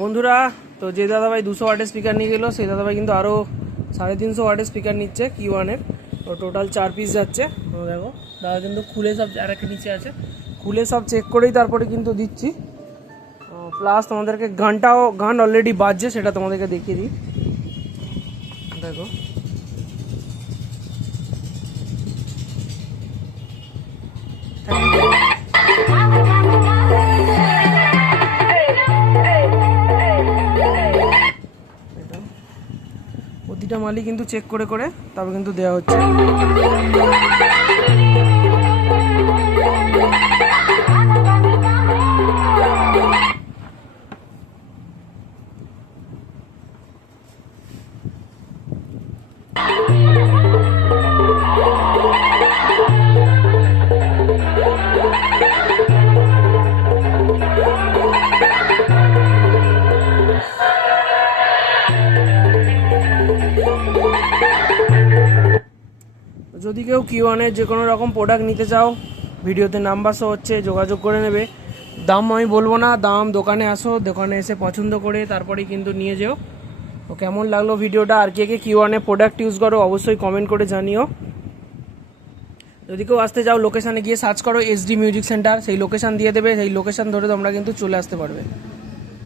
বন্ধুরা, তো যে দাদাভাই 200 ওয়াটের স্পিকার নিয়ে গেলো সেই দাদাভাই কিন্তু আরও 350 ওয়াটের স্পিকার নিচ্ছে Q1-এর। তো টোটাল 4 পিস যাচ্ছে। তো দেখো দাদা কিন্তু খুলে সব, আর একটা নিচে আছে, খুলে সব চেক করেই তারপরে কিন্তু দিচ্ছি। প্লাস তোমাদেরকে গান অলরেডি বাজছে, সেটা তোমাদেরকে দেখিয়ে দিই। দেখো প্রতিটা মালই কিন্তু চেক করে করে তারপর কিন্তু দেওয়া হচ্ছে। যদি কেউ Q1-এর যে কোনো রকম প্রোডাক্ট নিতে চাও, ভিডিওতে নাম্বার শো হচ্ছে, যোগাযোগ করে নেবে। দাম আমি বলবো না, দাম দোকানে আসো, দোকানে এসে পছন্দ করে তারপরেই কিন্তু নিয়ে যেও। তো কেমন লাগলো ভিডিওটা, আর কে কে Q1-এর প্রোডাক্ট ইউজ করো অবশ্যই কমেন্ট করে জানিও। যদি কেউ আসতে চাও লোকেশানে গিয়ে সার্চ করো SD মিউজিক সেন্টার, সেই লোকেশান দিয়ে দেবে, সেই লোকেশান ধরে তোমরা কিন্তু চলে আসতে পারবে।